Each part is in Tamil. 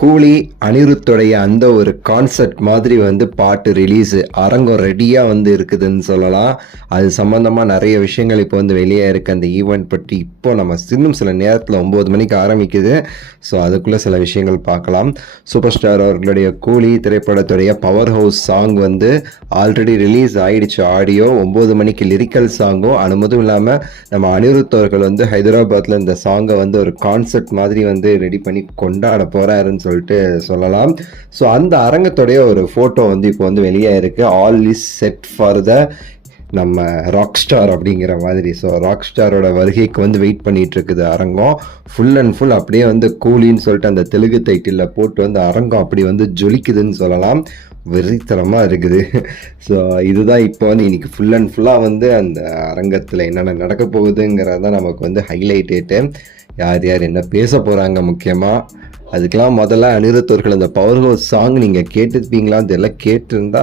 கூலி அனிருத்துடைய அந்த ஒரு கான்செப்ட் மாதிரி வந்து பாட்டு ரிலீஸ் அரங்கம் ரெடியாக வந்து இருக்குதுன்னு சொல்லலாம். அது சம்மந்தமாக நிறைய விஷயங்கள் இப்போ வந்து வெளியே இருக்குது. அந்த ஈவெண்ட் பற்றி இப்போ நம்ம இன்னும் சில நேரத்தில் 9 மணிக்கு ஆரம்பிக்குது. ஸோ அதுக்குள்ளே சில விஷயங்கள் பார்க்கலாம். சூப்பர் ஸ்டார் அவர்களுடைய கூலி திரைப்படத்துடைய பவர் ஹவுஸ் சாங் வந்து ஆல்ரெடி ரிலீஸ் ஆயிடுச்சு. ஆடியோ 9 மணிக்கு லிரிக்கல் சாங்கும் அதுமதும் இல்லாமல் நம்ம அனிருத் அவர்கள் வந்து ஹைதராபாத்தில் இந்த சாங்கை வந்து ஒரு கான்செப்ட் மாதிரி வந்து ரெடி பண்ணி கொண்டாட போகிறாருன்னு சொல்லிட்டு சொல்லலாம். ஸோ அந்த அரங்கத்துடைய ஒரு ஃபோட்டோ வந்து இப்போ வந்து வெளியே இருக்குது. All is set for the நம்ம ராக் ஸ்டார் அப்படிங்கிற மாதிரி. ஸோ ராக் ஸ்டாரோட வருகைக்கு வந்து வெயிட் பண்ணிட்டு இருக்குது அரங்கம். ஃபுல் அண்ட் ஃபுல் அப்படியே வந்து கூலின்னு சொல்லிட்டு அந்த தெலுங்கு டைட்டிலில் போட்டு வந்து அரங்கம் அப்படி வந்து ஜொலிக்குதுன்னு சொல்லலாம். வெறித்தனமாக இருக்குது. ஸோ இதுதான் இப்போ வந்து இன்னைக்கு ஃபுல் அண்ட் ஃபுல்லாக வந்து அந்த அரங்கத்தில் என்னென்ன நடக்க போகுதுங்கிறது தான் நமக்கு வந்து ஹைலைட்டேட்டு. யார் யார் என்ன பேச போகிறாங்க முக்கியமாக அதுக்கெல்லாம் முதல்ல அனிருத் அவர்கள் அந்த பவர் ஹவுஸ் சாங் நீங்கள் கேட்டுருப்பீங்களா? இதெல்லாம் கேட்டிருந்தா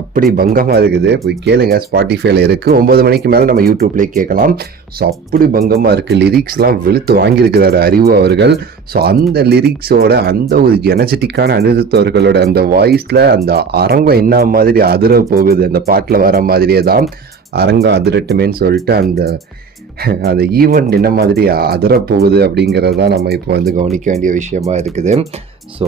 அப்படி பங்கமாக இருக்குது. போய் கேளுங்க, ஸ்பாட்டிஃபைல இருக்குது. 9 மணிக்கு மேலே நம்ம யூடியூப்லேயே கேட்கலாம். ஸோ அப்படி பங்கமாக இருக்குது. லிரிக்ஸ்லாம் வெளுத்து வாங்கியிருக்கிறாரு அறிவு அவர்கள். ஸோ அந்த லிரிக்ஸோட அந்த ஒரு எனர்ஜெட்டிக்கான அனிருத் அவர்களோட அந்த வாய்ஸில் அந்த அரங்கம் என்ன மாதிரி அதிர போகுது, அந்த பாட்டில் வர மாதிரியே தான் அரங்கம் அதிரட்டுமேன்னு சொல்லிட்டு அந்த ஈவெண்ட் என்ன மாதிரி அதிரப்போகுது அப்படிங்கிறது தான் நம்ம இப்போ வந்து கவனிக்க வேண்டிய விஷயமா இருக்குது. ஸோ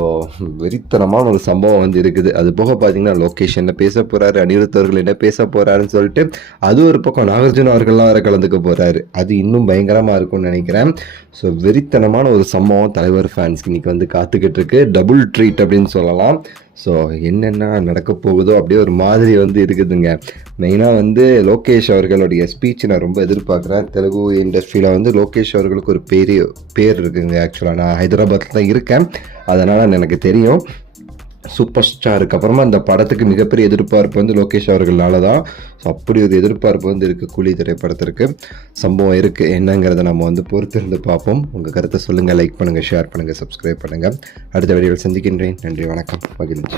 வெறித்தனமான ஒரு சம்பவம் வந்து இருக்குது. அது போக பார்த்தீங்கன்னா லோகேஷ் என்ன பேச போகிறாரு, அனிருத் அவர்கள் என்ன பேச போகிறாருன்னு சொல்லிட்டு அது ஒரு பக்கம் நாகார்ஜுன அவர்கள்லாம் வேறு கலந்துக்க போகிறாரு. அது இன்னும் பயங்கரமாக இருக்கும்னு நினைக்கிறேன். ஸோ வெறித்தனமான ஒரு சம்பவம் தலைவர் ஃபேன்ஸ்க்கு இன்றைக்கி வந்து காத்துக்கிட்டு இருக்கு. டபுள் ட்ரீட் அப்படின்னு சொல்லலாம். ஸோ என்னென்ன நடக்க போகுதோ அப்படியே ஒரு மாதிரி வந்து இருக்குதுங்க. மெயினாக வந்து லோகேஷ் அவர்களுடைய ஸ்பீச் நான் ரொம்ப எதிர்பார்க்குறேன். தெலுங்கு இண்டஸ்ட்ரியில் வந்து லோகேஷ் அவர்களுக்கு ஒரு பேர் இருக்குங்க. ஆக்சுவலாக நான் ஹைதராபாத்தில் தான் இருக்கேன், அதனால் எனக்கு தெரியும். சூப்பர் ஸ்டாருக்கு அப்புறமா அந்த படத்துக்கு மிகப்பெரிய எதிர்பார்ப்பு வந்து லோகேஷ் அவர்களால தான். ஸோ அப்படி ஒரு எதிர்பார்ப்பு வந்து இருக்குது கூலி திரைப்படத்திற்கு. சம்பவம் இருக்குது என்னங்கிறத நம்ம வந்து பொறுத்திருந்து பார்ப்போம். உங்கள் கருத்தை சொல்லுங்கள், லைக் பண்ணுங்கள், ஷேர் பண்ணுங்கள், சப்ஸ்கிரைப் பண்ணுங்கள். அடுத்த வீடியோவில் சந்திக்கின்றேன். நன்றி, வணக்கம், மகிழ்ச்சி.